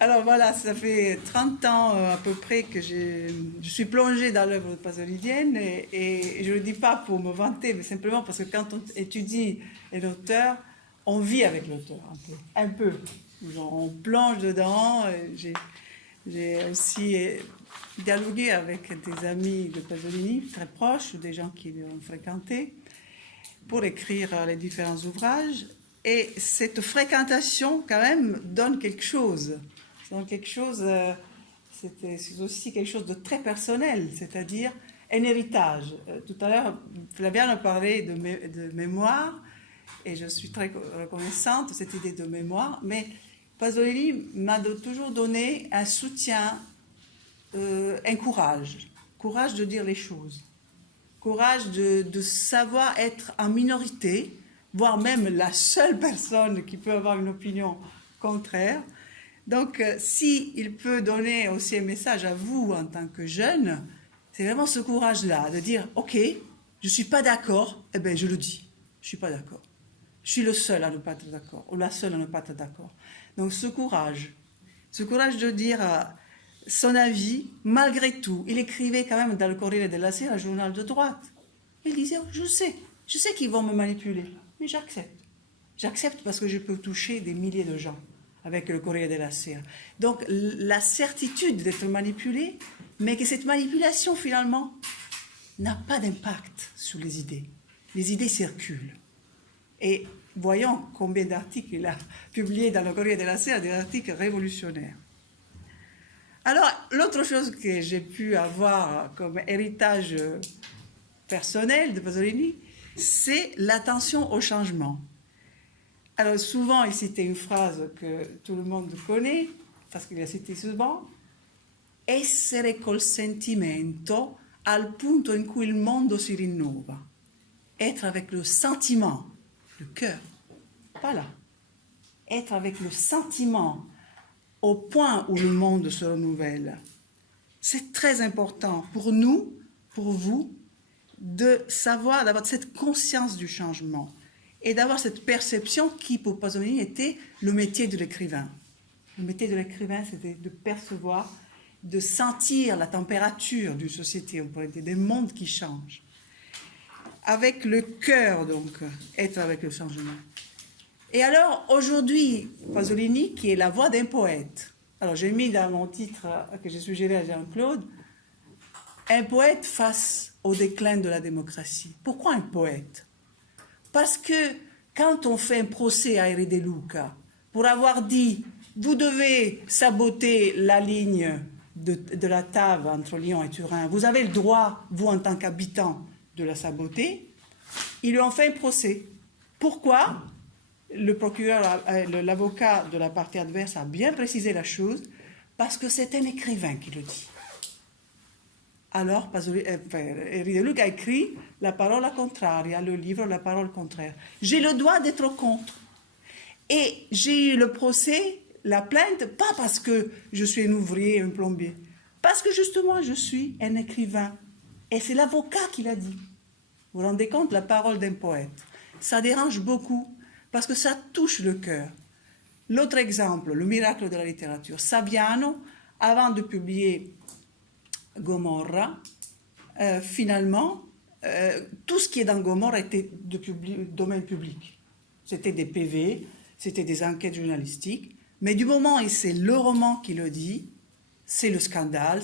Alors voilà, ça fait 30 ans à peu près que je suis plongée dans l'œuvre pasolinienne et je ne le dis pas pour me vanter, mais simplement parce que quand on étudie un auteur, on vit avec l'auteur un peu. Genre, on plonge dedans. J'ai aussi dialogué avec des amis de Pasolini très proches, des gens qui l'ont fréquenté, pour écrire les différents ouvrages. Et cette fréquentation, quand même, donne quelque chose. Donc quelque chose, c'est aussi quelque chose de très personnel, c'est-à-dire un héritage. Tout à l'heure, Flavien a parlé de mémoire, et je suis très reconnaissante de cette idée de mémoire, mais Pasolini m'a toujours donné un soutien, un courage de dire les choses, courage de savoir être en minorité, voire même la seule personne qui peut avoir une opinion contraire. Donc, s'il peut donner aussi un message à vous en tant que jeune, c'est vraiment ce courage-là, de dire, ok, je ne suis pas d'accord, eh bien je le dis, je ne suis pas d'accord. Je suis le seul à ne pas être d'accord, ou la seule à ne pas être d'accord. Donc ce courage de dire son avis, malgré tout, il écrivait quand même dans le Corriere della Sera, un journal de droite. Il disait, je sais qu'ils vont me manipuler, mais j'accepte. J'accepte parce que je peux toucher des milliers de gens avec le Corriere della Sera. Donc la certitude d'être manipulé, mais que cette manipulation finalement n'a pas d'impact sur les idées. Les idées circulent. Et voyons combien d'articles il a publiés dans le Corriere della Sera, des articles révolutionnaires. Alors, l'autre chose que j'ai pu avoir comme héritage personnel de Pasolini, c'est l'attention au changement. Alors, souvent, il citait une phrase que tout le monde connaît, parce qu'il l'a citée souvent, « Essere col sentimento al punto in cui il mondo si rinnova ». Être avec le sentiment, le cœur, pas là. Être avec le sentiment au point où le monde se renouvelle. C'est très important pour nous, pour vous, de savoir, d'avoir cette conscience du changement et d'avoir cette perception qui, pour Pasolini, était le métier de l'écrivain. Le métier de l'écrivain, c'était de percevoir, de sentir la température d'une société, on pourrait dire, des mondes qui changent. Avec le cœur, donc, être avec le changement. Et alors, aujourd'hui, Pasolini, qui est la voix d'un poète. Alors, j'ai mis dans mon titre que j'ai suggéré à Jean-Claude, un poète face au déclin de la démocratie. Pourquoi un poète? Parce que quand on fait un procès à Erede Luca, pour avoir dit, vous devez saboter la ligne de la Tave entre Lyon et Turin, vous avez le droit, vous en tant qu'habitant, de la saboter, ils lui ont fait un procès. Pourquoi? Le procureur, l'avocat de la partie adverse a bien précisé la chose, parce que c'est un écrivain qui le dit. Alors, Erede Luca a écrit la parole contraria, le livre La parole contraire. J'ai le droit d'être contre. Et j'ai eu le procès, la plainte, pas parce que je suis un ouvrier, un plombier, parce que justement je suis un écrivain. Et c'est l'avocat qui l'a dit. Vous vous rendez compte, la parole d'un poète. Ça dérange beaucoup, parce que ça touche le cœur. L'autre exemple, le miracle de la littérature. Saviano, avant de publier Gomorra, finalement, tout ce qui est dans Gomorra était de domaine public. C'était des PV, c'était des enquêtes journalistiques, mais du moment où c'est le roman qui le dit, c'est le scandale,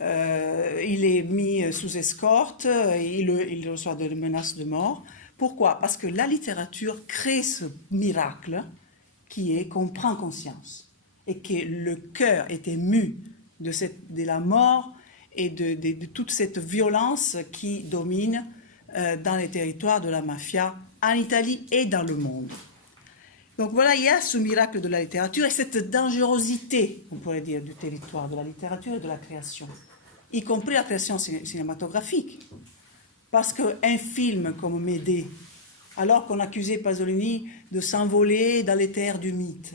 il est mis sous escorte, il reçoit des menaces de mort. Pourquoi? Parce que la littérature crée ce miracle qui est qu'on prend conscience et que le cœur est ému de la mort et de toute cette violence qui domine dans les territoires de la mafia en Italie et dans le monde. Donc voilà, il y a ce miracle de la littérature et cette dangerosité, on pourrait dire, du territoire, de la littérature et de la création, y compris la création cinématographique. Parce qu'un film comme Médée, alors qu'on accusait Pasolini de s'envoler dans les terres du mythe,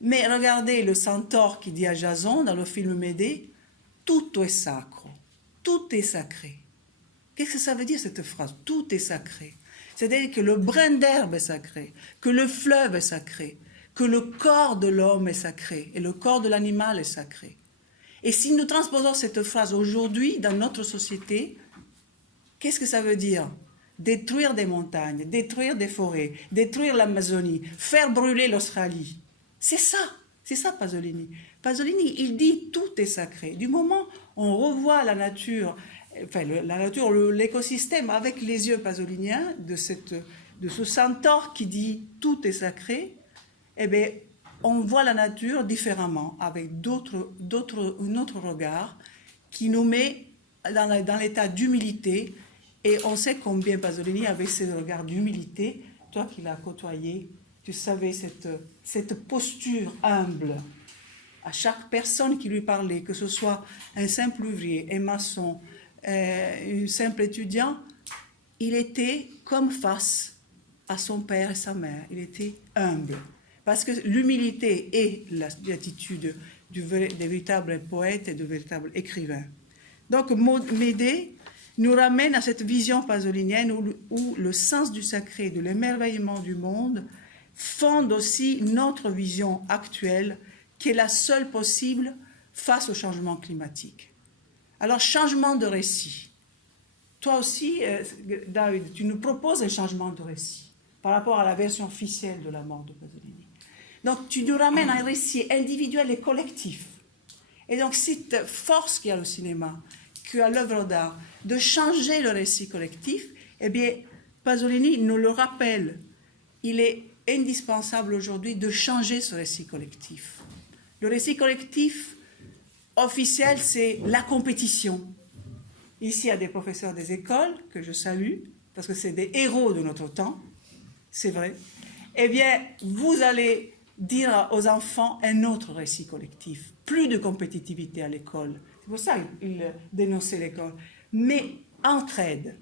mais regardez le centaure qui dit à Jason dans le film Médée, tout est sacro, tout est sacré. Qu'est-ce que ça veut dire cette phrase? Tout est sacré. C'est-à-dire que le brin d'herbe est sacré, que le fleuve est sacré, que le corps de l'homme est sacré et le corps de l'animal est sacré. Et si nous transposons cette phrase aujourd'hui dans notre société, qu'est-ce que ça veut dire? Détruire des montagnes, détruire des forêts, détruire l'Amazonie, faire brûler l'Australie. C'est ça Pasolini. Pasolini, il dit tout est sacré. Du moment où on revoit la nature, l'écosystème avec les yeux pasoliniens de ce centaure qui dit tout est sacré, eh bien, on voit la nature différemment, avec un autre regard qui nous met dans l'état d'humilité. Et on sait combien Pasolini avait ce regard d'humilité. Toi qui l'as côtoyé, tu savais cette posture humble à chaque personne qui lui parlait, que ce soit un simple ouvrier, un maçon, un simple étudiant, il était comme face à son père et sa mère. Il était humble. Parce que l'humilité est l'attitude des véritables poètes et des véritables écrivains. Donc Médée nous ramène à cette vision pasolinienne où le sens du sacré, de l'émerveillement du monde, fonde aussi notre vision actuelle, qui est la seule possible face au changement climatique. Alors, changement de récit. Toi aussi, David, tu nous proposes un changement de récit par rapport à la version officielle de la mort de Pasolini. Donc, tu nous ramènes à un récit individuel et collectif. Et donc, cette force qu'il y a au cinéma, qu'il y a à l'œuvre d'art, de changer le récit collectif, eh bien, Pasolini nous le rappelle. Il est indispensable aujourd'hui de changer ce récit collectif. Le récit collectif officiel, c'est la compétition. Ici, il y a des professeurs des écoles que je salue, parce que c'est des héros de notre temps, c'est vrai. Eh bien, vous allez dire aux enfants un autre récit collectif. Plus de compétitivité à l'école. C'est pour ça qu'il dénonçait l'école. Mais entraide.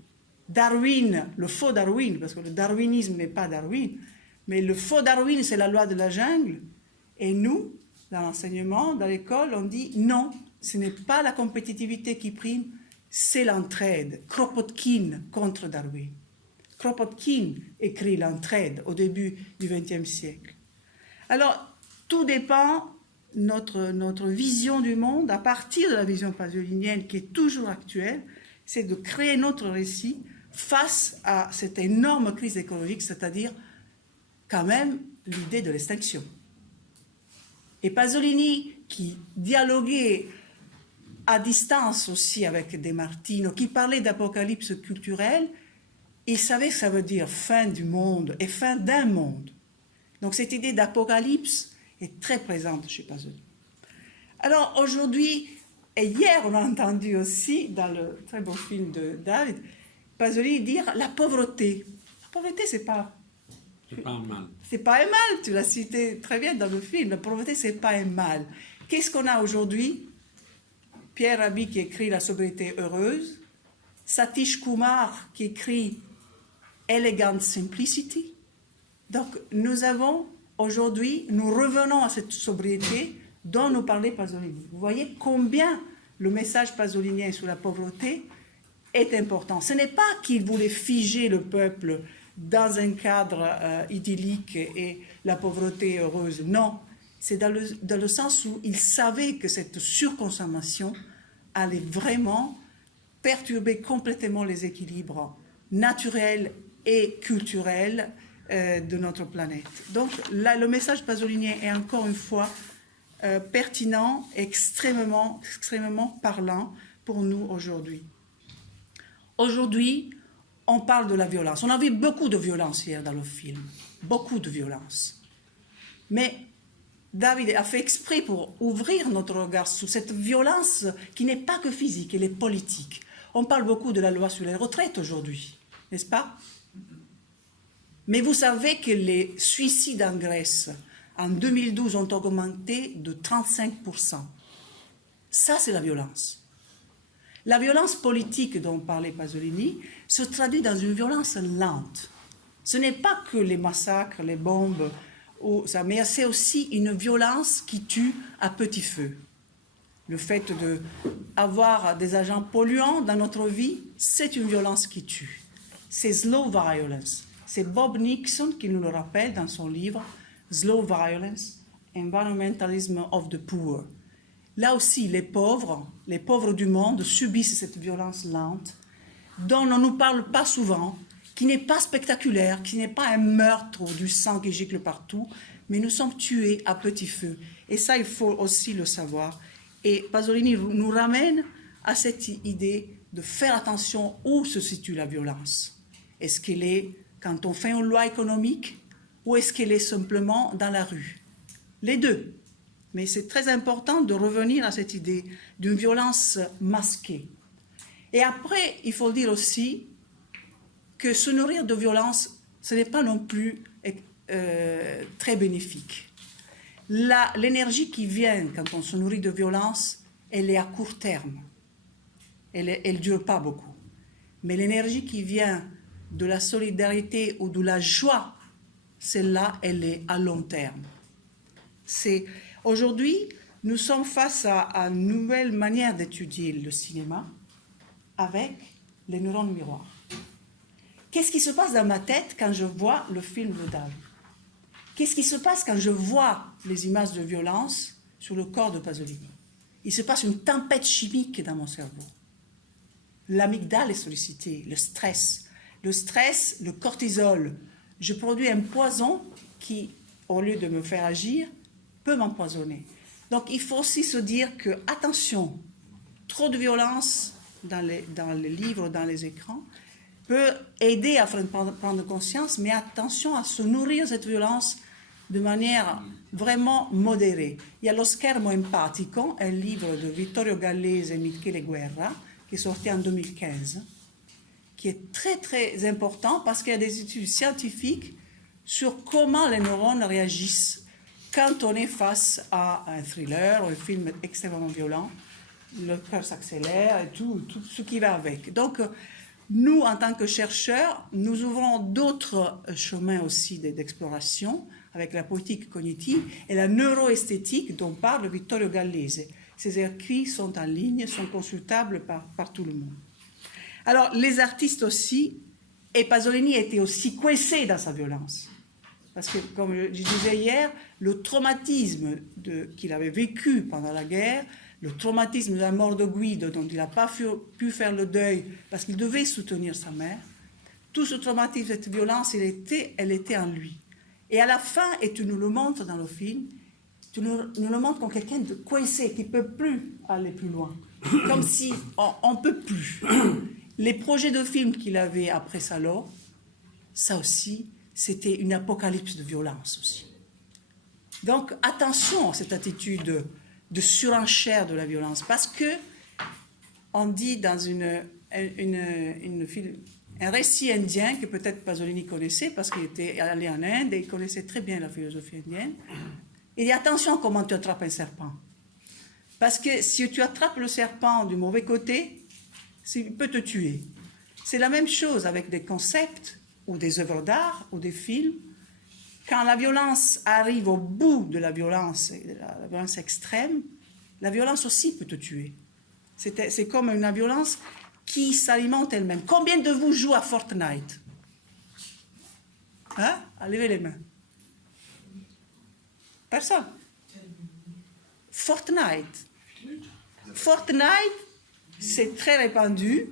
Darwin, le faux Darwin, parce que le darwinisme n'est pas Darwin, mais le faux Darwin, c'est la loi de la jungle. Et nous, dans l'enseignement, dans l'école, on dit non, ce n'est pas la compétitivité qui prime, c'est l'entraide. Kropotkin contre Darwin. Kropotkin écrit l'entraide au début du XXe siècle. Alors, tout dépend notre vision du monde à partir de la vision pasolinienne qui est toujours actuelle, c'est de créer notre récit face à cette énorme crise écologique, c'est-à-dire quand même l'idée de l'extinction. Et Pasolini, qui dialoguait à distance aussi avec De Martino, qui parlait d'apocalypse culturelle, il savait que ça veut dire fin du monde et fin d'un monde. Donc cette idée d'apocalypse est très présente chez Pasolini. Alors aujourd'hui, et hier on a entendu aussi dans le très beau film de David, Pasolini dire la pauvreté. La pauvreté, c'est pas un mal. C'est pas un mal, tu l'as cité très bien dans le film. La pauvreté, c'est pas un mal. Qu'est-ce qu'on a aujourd'hui? Pierre Rabhi qui écrit La sobriété heureuse, Satish Kumar qui écrit Elegant Simplicity. Donc nous avons aujourd'hui, nous revenons à cette sobriété dont nous parlait Pasolini. Vous voyez combien le message pasolinien sur la pauvreté est important. Ce n'est pas qu'il voulait figer le peuple dans un cadre idyllique et la pauvreté heureuse. Non, c'est dans le sens où il savait que cette surconsommation allait vraiment perturber complètement les équilibres naturels et culturels de notre planète. Donc là, le message pasolinien est encore une fois pertinent, extrêmement parlant pour nous aujourd'hui. Aujourd'hui, on parle de la violence. On a vu beaucoup de violence hier dans le film, beaucoup de violence. Mais David a fait exprès pour ouvrir notre regard sur cette violence qui n'est pas que physique, elle est politique. On parle beaucoup de la loi sur les retraites aujourd'hui, n'est-ce pas? Mais vous savez que les suicides en Grèce, en 2012, ont augmenté de 35%. Ça, c'est la violence. La violence politique dont parlait Pasolini se traduit dans une violence lente. Ce n'est pas que les massacres, les bombes, mais c'est aussi une violence qui tue à petit feu. Le fait d'avoir des agents polluants dans notre vie, c'est une violence qui tue. C'est slow violence. C'est Bob Nixon qui nous le rappelle dans son livre « Slow Violence, Environmentalism of the Poor. Là aussi, les pauvres du monde subissent cette violence lente, dont on ne nous parle pas souvent, qui n'est pas spectaculaire, qui n'est pas un meurtre ou du sang qui gicle partout, mais nous sommes tués à petit feu. Et ça, il faut aussi le savoir. Et Pasolini nous ramène à cette idée de faire attention où se situe la violence. Est-ce qu'elle est quand on fait une loi économique ou est-ce qu'elle est simplement dans la rue? Les deux. Mais c'est très important de revenir à cette idée d'une violence masquée. Et après, il faut dire aussi que se nourrir de violence, ce n'est pas non plus très bénéfique. L'énergie qui vient quand on se nourrit de violence, elle est à court terme. Elle ne dure pas beaucoup. Mais l'énergie qui vient de la solidarité ou de la joie, celle-là, elle est à long terme. Aujourd'hui, nous sommes face à une nouvelle manière d'étudier le cinéma avec les neurones miroirs. Qu'est-ce qui se passe dans ma tête quand je vois le film de Dahl? Qu'est-ce qui se passe quand je vois les images de violence sur le corps de Pasolini? Il se passe une tempête chimique dans mon cerveau. L'amygdale est sollicitée, le stress, le cortisol. Je produis un poison qui, au lieu de me faire agir, peut m'empoisonner. Donc il faut aussi se dire que, attention, trop de violence dans les livres, dans les écrans, peut aider à prendre conscience, mais attention à se nourrir de cette violence de manière vraiment modérée. Il y a Lo schermo empatico, un livre de Vittorio Gallese et Michele Guerra, qui est sorti en 2015, qui est très très important parce qu'il y a des études scientifiques sur comment les neurones réagissent quand on est face à un thriller ou un film extrêmement violent. Le cœur s'accélère et tout ce qui va avec. Donc, nous, en tant que chercheurs, nous ouvrons d'autres chemins aussi d'exploration avec la politique cognitive et la neuroesthétique dont parle Vittorio Gallese. Ses écrits sont en ligne, sont consultables par tout le monde. Alors, les artistes aussi, et Pasolini était aussi coincé dans sa violence. Parce que, comme je disais hier, le traumatisme qu'il avait vécu pendant la guerre, le traumatisme de la mort de Guido, dont il n'a pas pu faire le deuil parce qu'il devait soutenir sa mère, tout ce traumatisme, cette violence, elle était en lui. Et à la fin, et tu nous le montres dans le film, tu nous le montres comme quelqu'un de coincé, qui ne peut plus aller plus loin. Comme si on ne peut plus. Les projets de films qu'il avait après Salò, ça aussi, c'était une apocalypse de violence aussi. Donc, attention à cette attitude de surenchère de la violence, parce que on dit dans un récit indien que peut-être Pasolini connaissait, parce qu'il était allé en Inde et il connaissait très bien la philosophie indienne. Il dit attention comment tu attrapes un serpent. Parce que si tu attrapes le serpent du mauvais côté, il peut te tuer. C'est la même chose avec des concepts ou des œuvres d'art ou des films. Quand la violence arrive au bout de la violence extrême, la violence aussi peut te tuer. C'est comme une violence qui s'alimente elle-même. Combien de vous jouent à Fortnite? Hein? Levez les mains. Personne. Fortnite, c'est très répandu.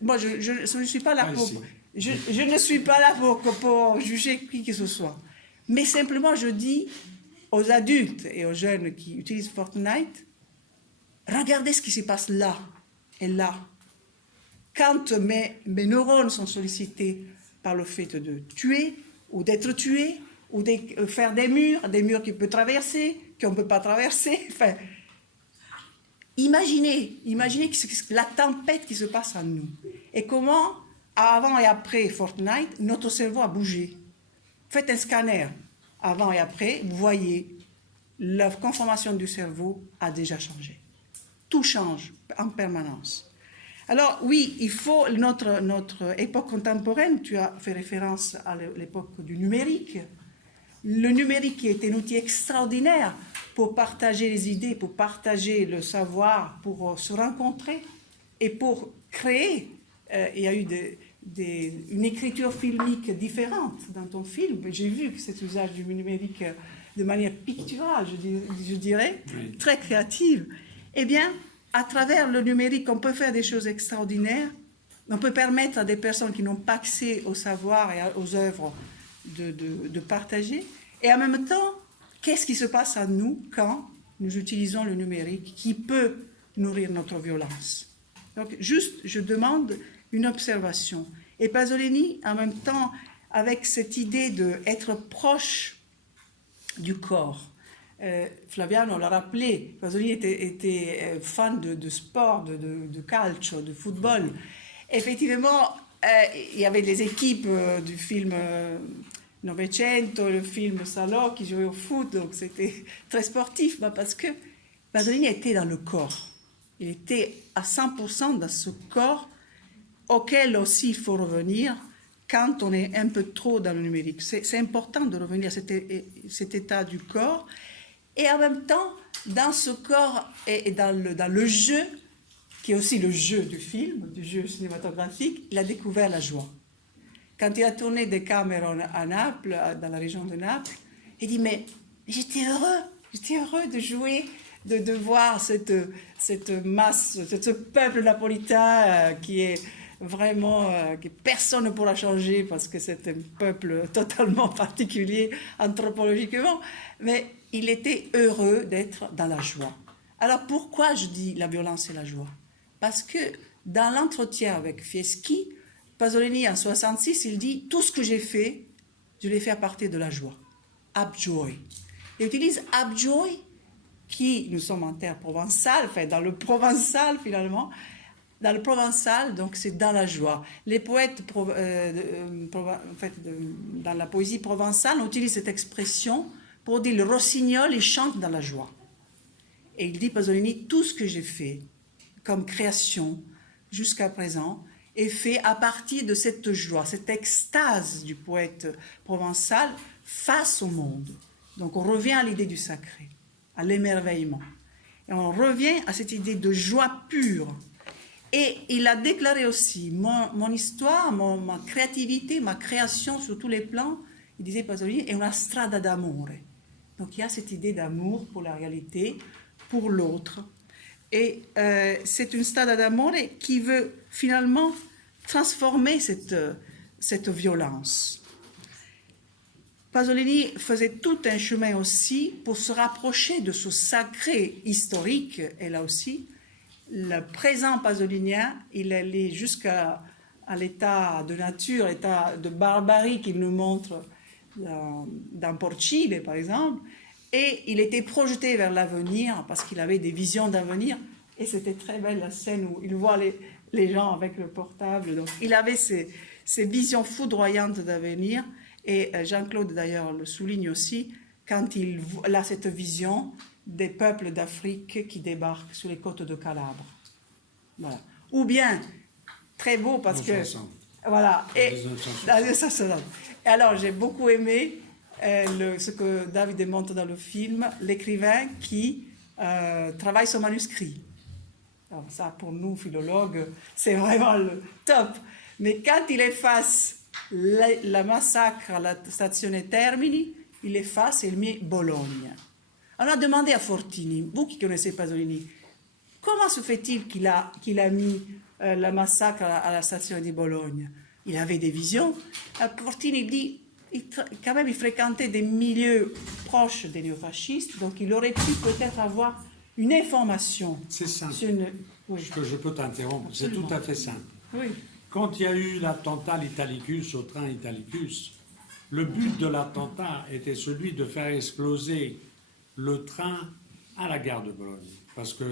Moi, je ne suis pas là pour... Je ne suis pas là pour juger qui que ce soit. Mais simplement, je dis aux adultes et aux jeunes qui utilisent Fortnite, regardez ce qui se passe là et là. Quand mes neurones sont sollicités par le fait de tuer ou d'être tué, ou de faire des murs qu'il peut traverser, qu'on ne peut pas traverser. Enfin, imaginez la tempête qui se passe en nous. Et comment, avant et après Fortnite, notre cerveau a bougé. Faites un scanner avant et après, vous voyez, la conformation du cerveau a déjà changé. Tout change en permanence. Alors oui, il faut notre époque contemporaine, tu as fait référence à l'époque du numérique. Le numérique est un outil extraordinaire pour partager les idées, pour partager le savoir, pour se rencontrer et pour créer. Il y a eu une écriture filmique différente dans ton film. J'ai vu que cet usage du numérique de manière picturale, je dirais, Oui. très créative, eh bien, à travers le numérique, on peut faire des choses extraordinaires. On peut permettre à des personnes qui n'ont pas accès au savoir et aux œuvres de partager. Et en même temps, qu'est-ce qui se passe à nous quand nous utilisons le numérique qui peut nourrir notre violence? Donc, juste, je demande une observation. Et Pasolini, en même temps, avec cette idée d'être proche du corps. Flaviano l'a rappelé, Pasolini était fan de sport, de calcio, de football. Effectivement, il y avait les équipes du film Novecento, le film Salò qui jouaient au foot, donc c'était très sportif, parce que Pasolini était dans le corps. Il était à 100% dans ce corps auquel aussi il faut revenir quand on est un peu trop dans le numérique. C'est important de revenir à cet état du corps. Et en même temps, dans ce corps et dans le jeu, qui est aussi le jeu du film, du jeu cinématographique, il a découvert la joie. Quand il a tourné Decameron à Naples, dans la région de Naples, il dit, mais j'étais heureux de jouer, de voir cette masse, ce peuple napolitain qui est vraiment, que personne ne pourra changer parce que c'est un peuple totalement particulier anthropologiquement, mais il était heureux d'être dans la joie. Alors pourquoi je dis la violence et la joie? Parce que dans l'entretien avec Fieschi, Pasolini en 66, il dit « Tout ce que j'ai fait, je l'ai fait à partir de la joie. Abjoy ». Il utilise abjoy, qui, nous sommes en terre provençale, enfin dans le provençal finalement, dans le provençal, donc c'est dans la joie. Les poètes, dans la poésie provençale, on utilise cette expression pour dire le rossignol, il chante dans la joie. Et il dit, Pasolini, tout ce que j'ai fait comme création jusqu'à présent est fait à partir de cette joie, cette extase du poète provençal face au monde. Donc on revient à l'idée du sacré, à l'émerveillement. Et on revient à cette idée de joie pure. Et il a déclaré aussi, mon histoire, ma créativité, ma création sur tous les plans, il disait Pasolini, è una strada d'amore. Donc il y a cette idée d'amour pour la réalité, pour l'autre. Et c'est une strada d'amore qui veut finalement transformer cette violence. Pasolini faisait tout un chemin aussi pour se rapprocher de ce sacré historique, et là aussi, le présent pasolinien, il allait jusqu'à l'état de nature, l'état de barbarie qu'il nous montre dans Porcile, par exemple, et il était projeté vers l'avenir parce qu'il avait des visions d'avenir, et c'était très belle la scène où il voit les gens avec le portable. Donc, il avait ces visions foudroyantes d'avenir, et Jean-Claude d'ailleurs le souligne aussi, quand il a cette vision des peuples d'Afrique qui débarquent sur les côtes de Calabre. Voilà. Ou bien, très beau parce que... Voilà. Et alors, j'ai beaucoup aimé ce que David démontre dans le film, l'écrivain qui travaille son manuscrit. Alors ça, pour nous, philologues, c'est vraiment le top. Mais quand il efface la massacre à la Stazione Termini, il efface et il met Bologne. On a demandé à Fortini, vous qui connaissez Pasolini, comment se fait-il qu'il a mis la massacre à la station de Bologne? Il avait des visions. Fortini dit, quand même, il fréquentait des milieux proches des néofascistes, donc il aurait pu peut-être avoir une information. C'est simple. Oui. Je peux t'interrompre. C'est tout à fait simple. Oui. Quand il y a eu l'attentat l'Italicus au train Italicus, le but de l'attentat était celui de faire exploser le train à la gare de Bologne, parce que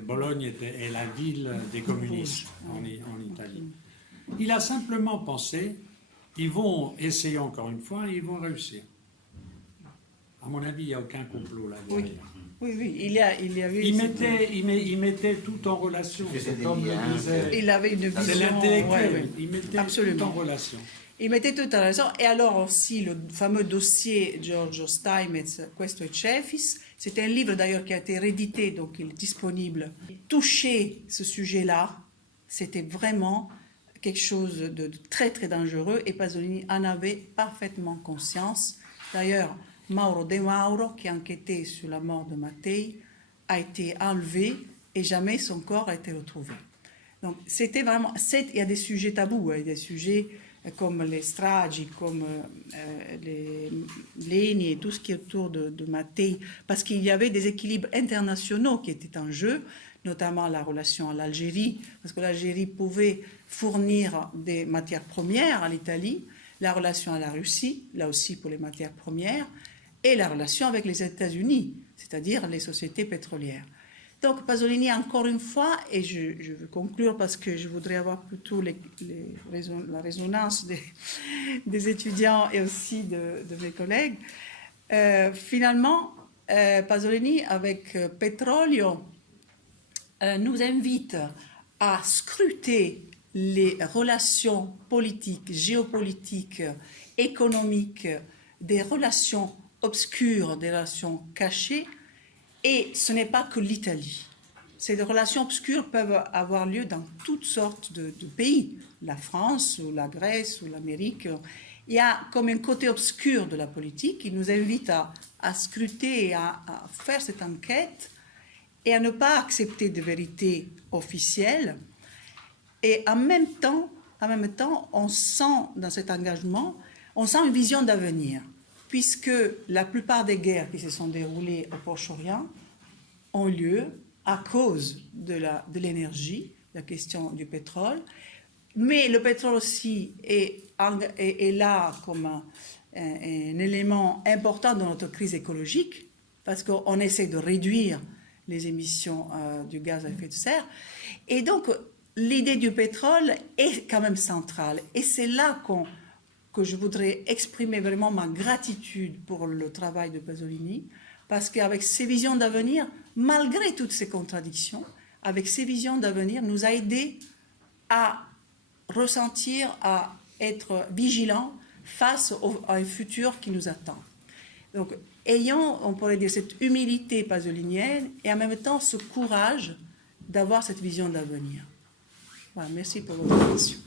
Bologne est la ville des communistes en Italie. Il a simplement pensé, ils vont essayer encore une fois et ils vont réussir. À mon avis, il n'y a aucun complot là derrière. Oui, il y avait... Il mettait tout en relation. C'est comme le disait... Il avait une vision... C'est l'intellectuel. Ouais. Il mettait Absolument. tout en relation. Il mettait tout en relation. Et alors aussi, le fameux dossier Giorgio Steinmetz, Questo e Cefis, c'est un livre d'ailleurs qui a été réédité, donc il est disponible. Toucher ce sujet-là, c'était vraiment quelque chose de très très dangereux, et Pasolini en avait parfaitement conscience. D'ailleurs, Mauro De Mauro, qui enquêtait sur la mort de Mattei, a été enlevé et jamais son corps a été retrouvé. Donc c'était vraiment, il y a des sujets tabous, des sujets comme les stragi, comme les Leni et tout ce qui est autour de Mattei, parce qu'il y avait des équilibres internationaux qui étaient en jeu, notamment la relation à l'Algérie, parce que l'Algérie pouvait fournir des matières premières à l'Italie, la relation à la Russie, là aussi pour les matières premières, et la relation avec les États-Unis, c'est-à-dire les sociétés pétrolières. Donc Pasolini, encore une fois, et je veux conclure parce que je voudrais avoir plutôt la résonance des étudiants et aussi de mes collègues, finalement, Pasolini, avec Petrolio, nous invite à scruter les relations politiques, géopolitiques, économiques, des relations obscures, des relations cachées. Et ce n'est pas que l'Italie. Ces relations obscures peuvent avoir lieu dans toutes sortes de pays. La France, ou la Grèce, ou l'Amérique. Il y a comme un côté obscur de la politique qui nous invite à scruter et à faire cette enquête et à ne pas accepter de vérité officielle. Et en même temps, on sent dans cet engagement, on sent une vision d'avenir, puisque la plupart des guerres qui se sont déroulées au Proche-Orient ont lieu à cause de l'énergie, la question du pétrole. Mais le pétrole aussi est là comme un élément important de notre crise écologique, parce qu'on essaie de réduire les émissions du gaz à effet de serre. Et donc, l'idée du pétrole est quand même centrale. Et c'est là que je voudrais exprimer vraiment ma gratitude pour le travail de Pasolini, parce qu'avec ses visions d'avenir, malgré toutes ces contradictions, avec ses visions d'avenir, nous a aidés à ressentir, à être vigilants face à un futur qui nous attend. Donc, ayons, on pourrait dire, cette humilité pasolinienne et en même temps ce courage d'avoir cette vision d'avenir. Voilà, merci pour votre attention.